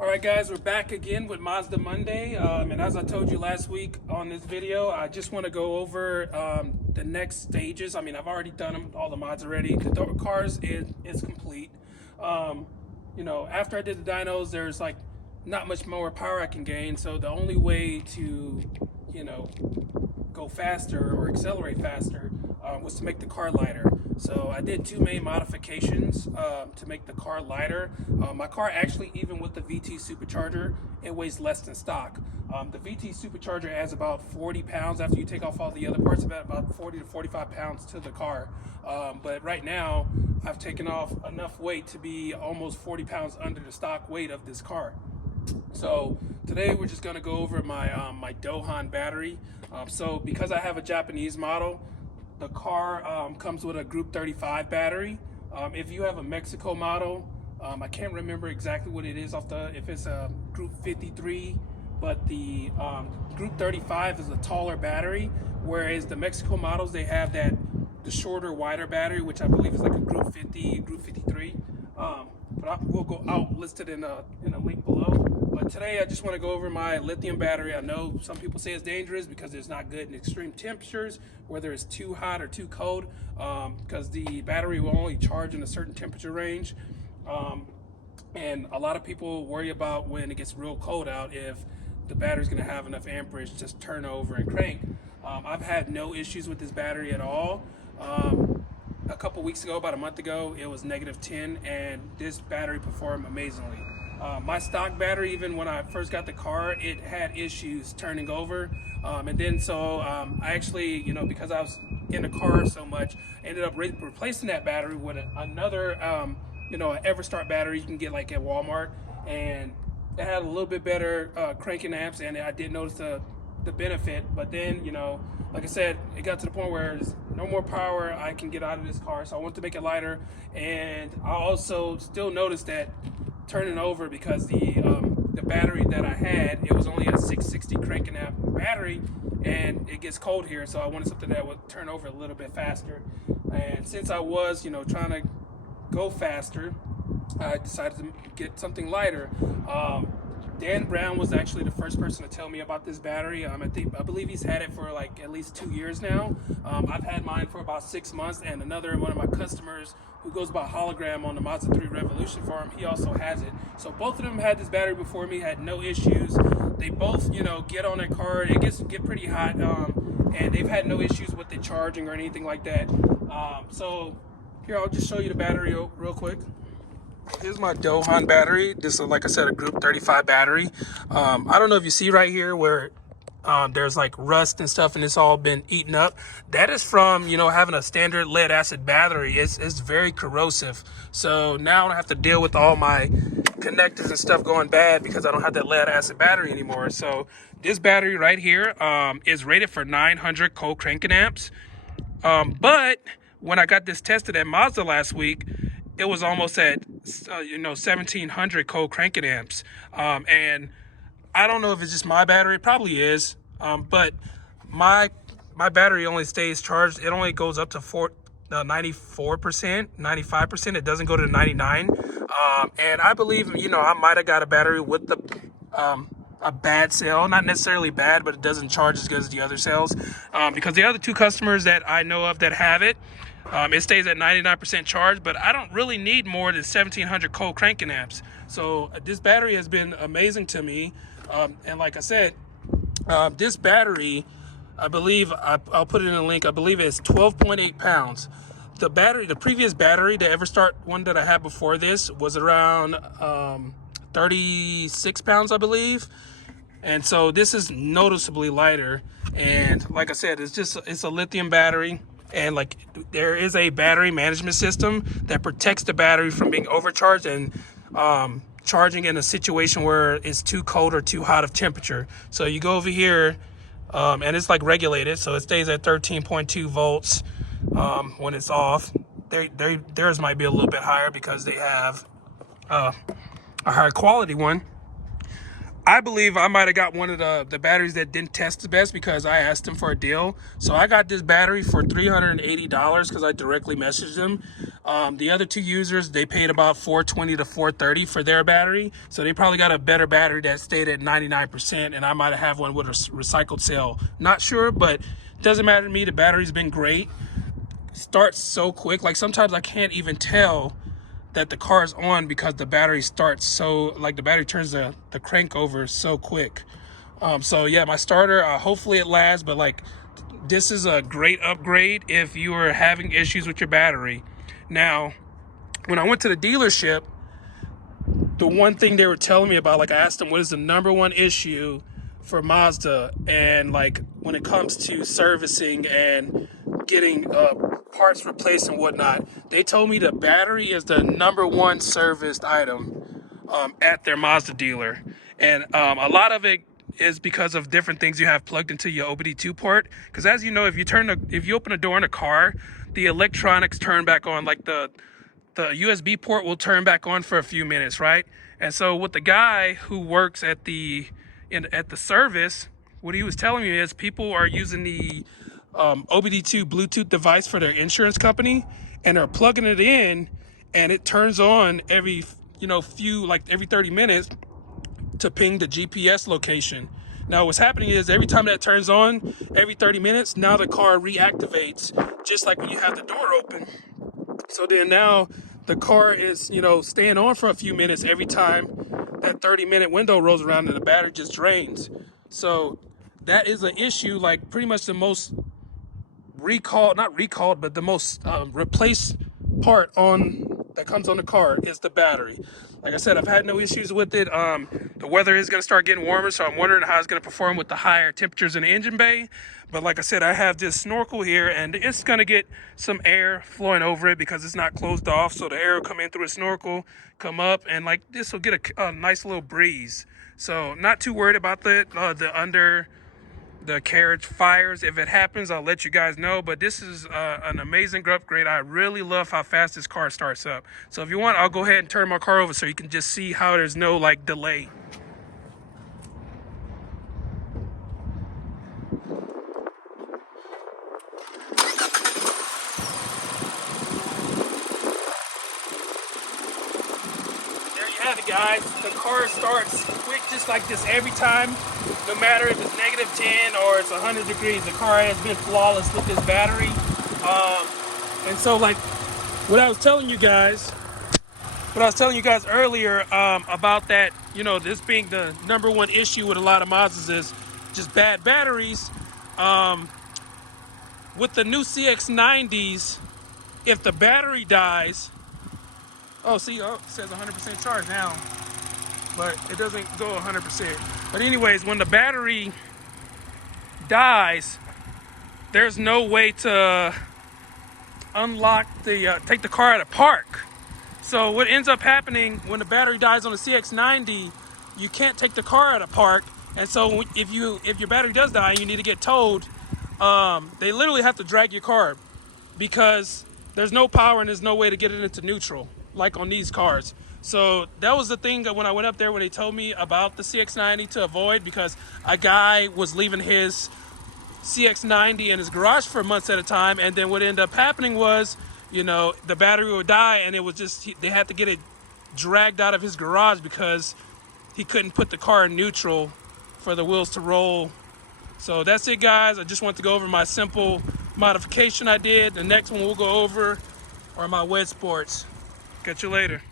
All right, guys, we're back again with Mazda Monday. And as I told you last week on this video, I just want to go over the next stages. I mean, I've already done them, all the mods already. The cars is complete. You know, after I did the dynos, there's like not much more power I can gain. So the only way to, you know, go faster or accelerate faster was to make the car lighter. So I did two main modifications to make the car lighter. My car actually, even with the VT supercharger, it weighs less than stock. The VT supercharger adds about 40 pounds after you take off all the other parts, about 40 to 45 pounds to the car. But right now, I've taken off enough weight to be almost 40 pounds under the stock weight of this car. So today we're just going to go over my my Dohan battery. So because I have a Japanese model, the car comes with a Group 35 battery. If you have a Mexico model, I can't remember exactly what it is if it's a Group 53, but the Group 35 is a taller battery, whereas the Mexico models, they have the shorter, wider battery, which I believe is like a Group 50, Group 53. I'll list it in a link below. But today I just want to go over my lithium battery. I know some people say it's dangerous because it's not good in extreme temperatures, whether it's too hot or too cold, because the battery will only charge in a certain temperature range. And a lot of people worry about when it gets real cold out, if the battery's going to have enough amperage to turn over and crank. I've had no issues with this battery at all. A couple weeks ago, about a month ago, it was -10, and this battery performed amazingly. My stock battery, even when I first got the car, it had issues turning over. And then I actually, you know, because I was in the car so much, ended up replacing that battery with another, you know, an Everstart battery you can get like at Walmart. And it had a little bit better cranking amps, and I did notice the benefit. But then, you know, like I said, it got to the point where there's no more power I can get out of this car, so I want to make it lighter. And I also still noticed that turning over, because the battery that I had, it was only a 660 cranking amp battery, and it gets cold here, so I wanted something that would turn over a little bit faster. And since I was, you know, trying to go faster, I decided to get something lighter. Dan Brown was actually the first person to tell me about this battery. I believe he's had it for like at least 2 years now. I've had mine for about 6 months, and one of my customers who goes by Hologram on the Mazda 3 Revolution forum, he also has it. So both of them had this battery before me, had no issues. They both, you know, get on their car, it get pretty hot, and they've had no issues with the charging or anything like that. So here, I'll just show you the battery real quick. Here's my Dohan battery. This is, like I said, a Group 35 battery. I don't know if you see right here where there's like rust and stuff, and it's all been eaten up. That is from, you know, having a standard lead acid battery. It's very corrosive. So now I don't have to deal with all my connectors and stuff going bad because I don't have that lead acid battery anymore. So this battery right here is rated for 900 cold cranking amps. But when I got this tested at Mazda last week, it was almost at, you know, 1700 cold cranking amps. And I don't know if it's just my battery, it probably is. But my battery only stays charged. It only goes up to 94%, 95%. It doesn't go to 99. And I believe, you know, I might have got a battery with a bad cell, not necessarily bad, but it doesn't charge as good as the other cells. Because the other two customers that I know of that have it, it stays at 99% charge, but I don't really need more than 1700 cold cranking amps. So this battery has been amazing to me. And like I said, this battery, I believe, I'll put it in a link, I believe it's 12.8 pounds. The previous battery, the Everstart one that I had before this, was around 36 pounds, I believe. And so this is noticeably lighter. And like I said, it's a lithium battery. And like, there is a battery management system that protects the battery from being overcharged and charging in a situation where it's too cold or too hot of temperature. So you go over here, and it's like regulated, so it stays at 13.2 volts when it's off. Theirs might be a little bit higher because they have a higher quality one. I believe I might have got one of the batteries that didn't test the best because I asked them for a deal. So I got this battery for $380 because I directly messaged them. The other two users, they paid about $420 to $430 for their battery. So they probably got a better battery that stayed at 99%, and I might have one with a recycled cell. Not sure, but it doesn't matter to me. The battery's been great. Starts so quick. Like sometimes I can't even tell that the car is on because the battery starts so, like the battery turns the crank over so quick. So yeah, my starter, hopefully it lasts, but like this is a great upgrade if you are having issues with your battery. Now, when I went to the dealership, the one thing they were telling me about, like I asked them, what is the number one issue for Mazda, and like when it comes to servicing and getting parts replaced and whatnot, they told me the battery is the number one serviced item at their Mazda dealer. And a lot of it is because of different things you have plugged into your OBD2 port. Because as you know, if you open a door in a car, the electronics turn back on. Like the USB port will turn back on for a few minutes, right? And so what the guy who works at the service, what he was telling me is people are using the OBD2 Bluetooth device for their insurance company, and they're plugging it in, and it turns on every every 30 minutes to ping the GPS location. Now what's happening is every time that turns on, every 30 minutes, now the car reactivates, just like when you have the door open. So then now the car is, staying on for a few minutes every time that 30-minute window rolls around and the battery just drains. So that is an issue. Like pretty much the most but the most replaced part that comes on the car is the battery. Like I said, I've had no issues with it. The weather is going to start getting warmer, so I'm wondering how it's going to perform with the higher temperatures in the engine bay. But like I said, I have this snorkel here, and it's going to get some air flowing over it because it's not closed off. So the air will come in through the snorkel, come up, and like this will get a nice little breeze. So not too worried about the carriage fires. If it happens, I'll let you guys know. But this is an amazing upgrade. I really love how fast this car starts up. So if you want, I'll go ahead and turn my car over so you can just see how there's no like delay. There you have it, guys. The car starts quick just like this every time. No matter if it's -10 or it's 100 degrees, the car has been flawless with this battery. And so like what I was telling you guys earlier about that, this being the number one issue with a lot of Mazdas is just bad batteries. With the new CX-90s, if the battery dies, it says 100% charge now, but it doesn't go 100%. But anyways, when the battery dies, there's no way to unlock take the car out of park. So what ends up happening when the battery dies on the CX-90, you can't take the car out of park. And so if your battery does die and you need to get towed, they literally have to drag your car because there's no power and there's no way to get it into neutral like on these cars. So that was the thing that when I went up there, when they told me about the CX-90 to avoid, because a guy was leaving his CX-90 in his garage for months at a time, and then what ended up happening was, the battery would die, and it was just, they had to get it dragged out of his garage because he couldn't put the car in neutral for the wheels to roll. So that's it, guys. I just want to go over my simple modification I did. The next one we'll go over are my wet sports. Catch you later.